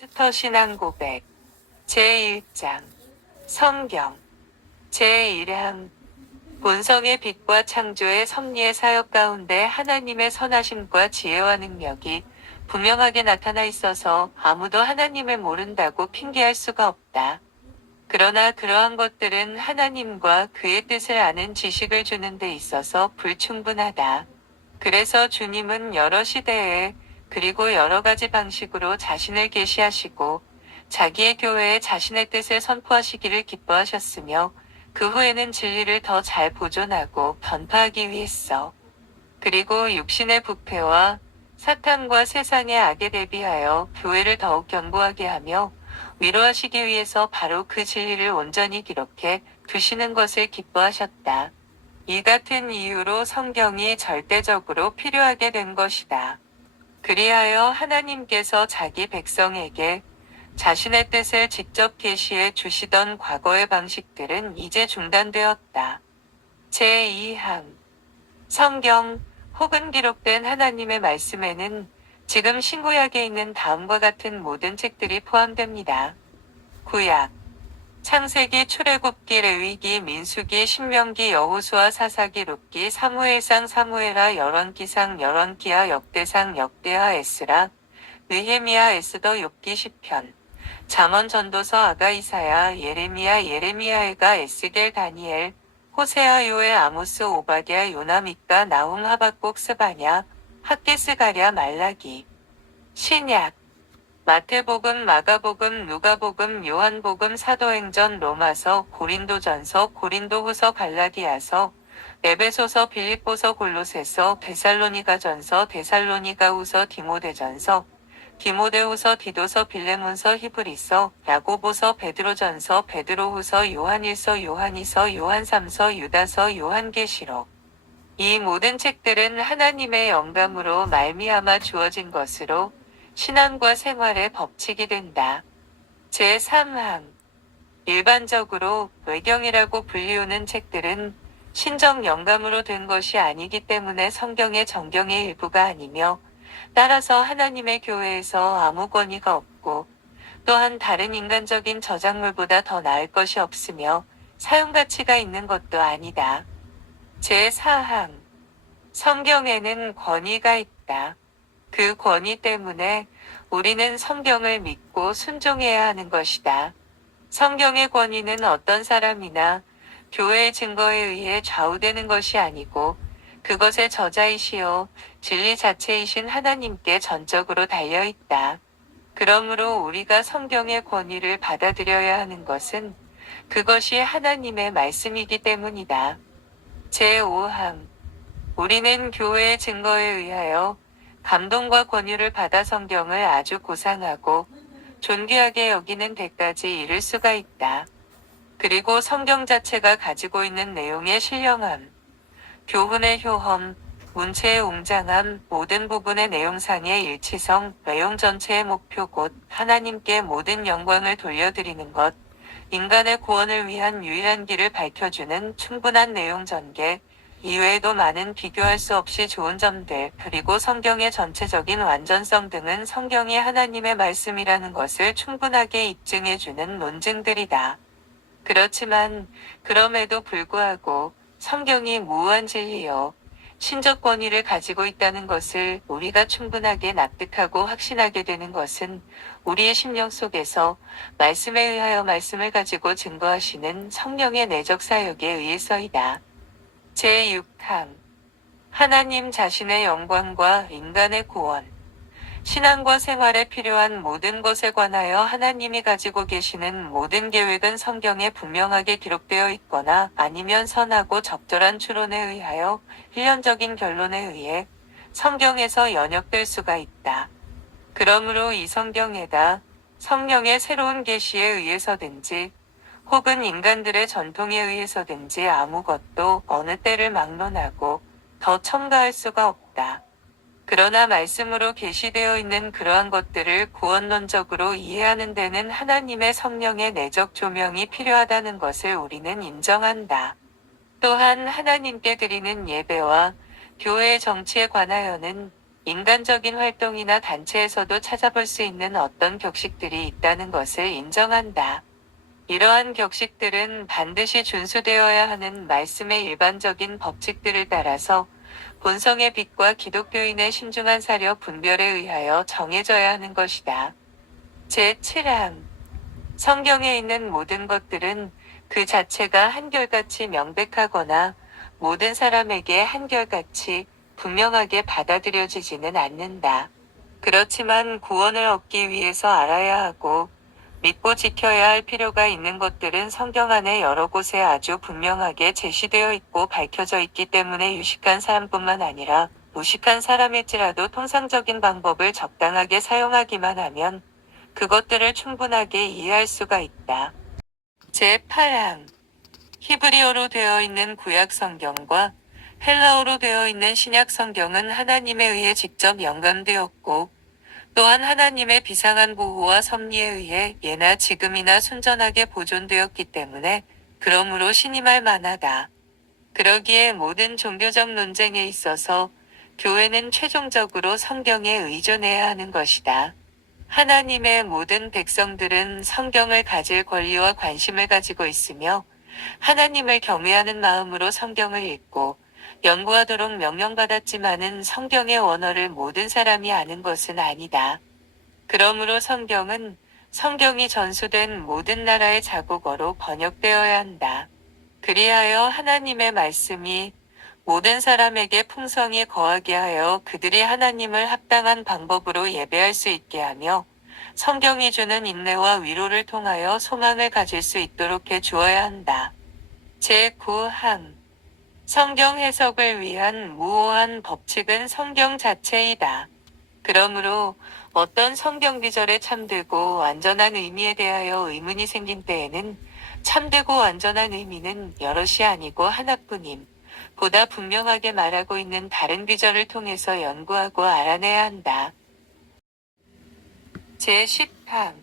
스터 신앙 고백 제1장 성경 제1항 본성의 빛과 창조의 섭리의 사역 가운데 하나님의 선하심과 지혜와 능력이 분명하게 나타나 있어서 아무도 하나님을 모른다고 핑계할 수가 없다. 그러나 그러한 것들은 하나님과 그의 뜻을 아는 지식을 주는 데 있어서 불충분하다. 그래서 주님은 여러 시대에 그리고 여러 가지 방식으로 자신을 계시하시고 자기의 교회에 자신의 뜻을 선포하시기를 기뻐하셨으며 그 후에는 진리를 더 잘 보존하고 전파하기 위해서 그리고 육신의 부패와 사탄과 세상의 악에 대비하여 교회를 더욱 견고하게 하며 위로하시기 위해서 바로 그 진리를 온전히 기록해 두시는 것을 기뻐하셨다. 이 같은 이유로 성경이 절대적으로 필요하게 된 것이다. 그리하여 하나님께서 자기 백성에게 자신의 뜻을 직접 계시해 주시던 과거의 방식들은 이제 중단되었다. 제2항 성경 혹은 기록된 하나님의 말씀에는 지금 신구약에 있는 다음과 같은 모든 책들이 포함됩니다. 구약 창세기, 출애굽기, 레위기, 민수기, 신명기, 여호수아, 사사기, 룻기, 사무엘상, 사무엘하, 열왕기상, 열왕기하, 역대상, 역대하, 에스라, 느헤미야, 에스더, 욥기, 시편, 잠언, 전도서, 아가, 이사야, 예레미야, 예레미야에가, 에스겔, 다니엘, 호세아, 요엘, 아모스, 오바댜, 요나, 미까, 나훔, 하박국, 스바냐, 학개스, 가랴, 말라기. 신약 마태복음, 마가복음, 누가복음, 요한복음, 사도행전, 로마서, 고린도전서, 고린도후서, 갈라디아서, 에베소서, 빌립보서, 골로새서, 데살로니가전서, 데살로니가후서, 디모데전서, 디모데후서, 디도서, 빌레몬서, 히브리서, 야고보서, 베드로전서, 베드로후서, 요한일서, 요한이서, 요한삼서, 유다서, 요한계시록. 이 모든 책들은 하나님의 영감으로 말미암아 주어진 것으로 신앙과 생활의 법칙이 된다. 제3항 일반적으로 외경이라고 불리우는 책들은 신적 영감으로 된 것이 아니기 때문에 성경의 정경의 일부가 아니며 따라서 하나님의 교회에서 아무 권위가 없고 또한 다른 인간적인 저작물보다 더 나을 것이 없으며 사용 가치가 있는 것도 아니다. 제4항 성경에는 권위가 있다. 그 권위 때문에 우리는 성경을 믿고 순종해야 하는 것이다. 성경의 권위는 어떤 사람이나 교회의 증거에 의해 좌우되는 것이 아니고 그것의 저자이시요 진리 자체이신 하나님께 전적으로 달려 있다. 그러므로 우리가 성경의 권위를 받아들여야 하는 것은 그것이 하나님의 말씀이기 때문이다. 제5항 우리는 교회의 증거에 의하여 감동과 권유를 받아 성경을 아주 고상하고 존귀하게 여기는 데까지 이를 수가 있다. 그리고 성경 자체가 가지고 있는 내용의 신령함, 교훈의 효험, 문체의 웅장함, 모든 부분의 내용상의 일치성, 내용 전체의 목표 곧 하나님께 모든 영광을 돌려드리는 것, 인간의 구원을 위한 유일한 길을 밝혀주는 충분한 내용 전개, 이외에도 많은 비교할 수 없이 좋은 점들, 그리고 성경의 전체적인 완전성 등은 성경이 하나님의 말씀이라는 것을 충분하게 입증해주는 논증들이다. 그렇지만 그럼에도 불구하고 성경이 무한 진리요 신적 권위를 가지고 있다는 것을 우리가 충분하게 납득하고 확신하게 되는 것은 우리의 심령 속에서 말씀에 의하여 말씀을 가지고 증거하시는 성령의 내적 사역에 의해서이다. 제6항 하나님 자신의 영광과 인간의 구원 신앙과 생활에 필요한 모든 것에 관하여 하나님이 가지고 계시는 모든 계획은 성경에 분명하게 기록되어 있거나 아니면 선하고 적절한 추론에 의하여 필연적인 결론에 의해 성경에서 연역될 수가 있다. 그러므로 이 성경에다 성령의 새로운 계시에 의해서든지 혹은 인간들의 전통에 의해서든지 아무것도 어느 때를 막론하고 더 첨가할 수가 없다. 그러나 말씀으로 계시되어 있는 그러한 것들을 구원론적으로 이해하는 데는 하나님의 성령의 내적 조명이 필요하다는 것을 우리는 인정한다. 또한 하나님께 드리는 예배와 교회의 정치에 관하여는 인간적인 활동이나 단체에서도 찾아볼 수 있는 어떤 격식들이 있다는 것을 인정한다. 이러한 격식들은 반드시 준수되어야 하는 말씀의 일반적인 법칙들을 따라서 본성의 빛과 기독교인의 신중한 사려 분별에 의하여 정해져야 하는 것이다. 제7항 성경에 있는 모든 것들은 그 자체가 한결같이 명백하거나 모든 사람에게 한결같이 분명하게 받아들여지지는 않는다. 그렇지만 구원을 얻기 위해서 알아야 하고 믿고 지켜야 할 필요가 있는 것들은 성경 안에 여러 곳에 아주 분명하게 제시되어 있고 밝혀져 있기 때문에 유식한 사람뿐만 아니라 무식한 사람일지라도 통상적인 방법을 적당하게 사용하기만 하면 그것들을 충분하게 이해할 수가 있다. 제8항 히브리어로 되어 있는 구약 성경과 헬라어로 되어 있는 신약 성경은 하나님에 의해 직접 영감되었고 또한 하나님의 비상한 보호와 섭리에 의해 예나 지금이나 순전하게 보존되었기 때문에 그러므로 신임할 만하다. 그러기에 모든 종교적 논쟁에 있어서 교회는 최종적으로 성경에 의존해야 하는 것이다. 하나님의 모든 백성들은 성경을 가질 권리와 관심을 가지고 있으며 하나님을 경외하는 마음으로 성경을 읽고 연구하도록 명령받았지만은 성경의 원어를 모든 사람이 아는 것은 아니다. 그러므로 성경은 성경이 전수된 모든 나라의 자국어로 번역되어야 한다. 그리하여 하나님의 말씀이 모든 사람에게 풍성히 거하게 하여 그들이 하나님을 합당한 방법으로 예배할 수 있게 하며 성경이 주는 인내와 위로를 통하여 소망을 가질 수 있도록 해 주어야 한다. 제9항 성경 해석을 위한 무오한 법칙은 성경 자체이다. 그러므로 어떤 성경 구절에 참되고 완전한 의미에 대하여 의문이 생긴 때에는 참되고 완전한 의미는 여럿이 아니고 하나뿐임. 보다 분명하게 말하고 있는 다른 구절을 통해서 연구하고 알아내야 한다. 제10항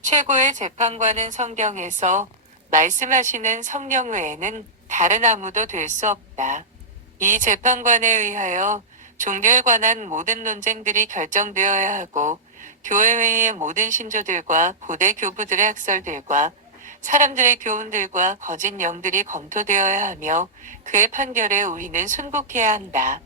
최고의 재판관은 성경에서 말씀하시는 성령 외에는 다른 아무도 될 수 없다. 이 재판관에 의하여 종교에 관한 모든 논쟁들이 결정되어야 하고 교회외의 모든 신조들과 고대 교부들의 학설들과 사람들의 교훈들과 거짓 영들이 검토되어야 하며 그의 판결에 우리는 순복해야 한다.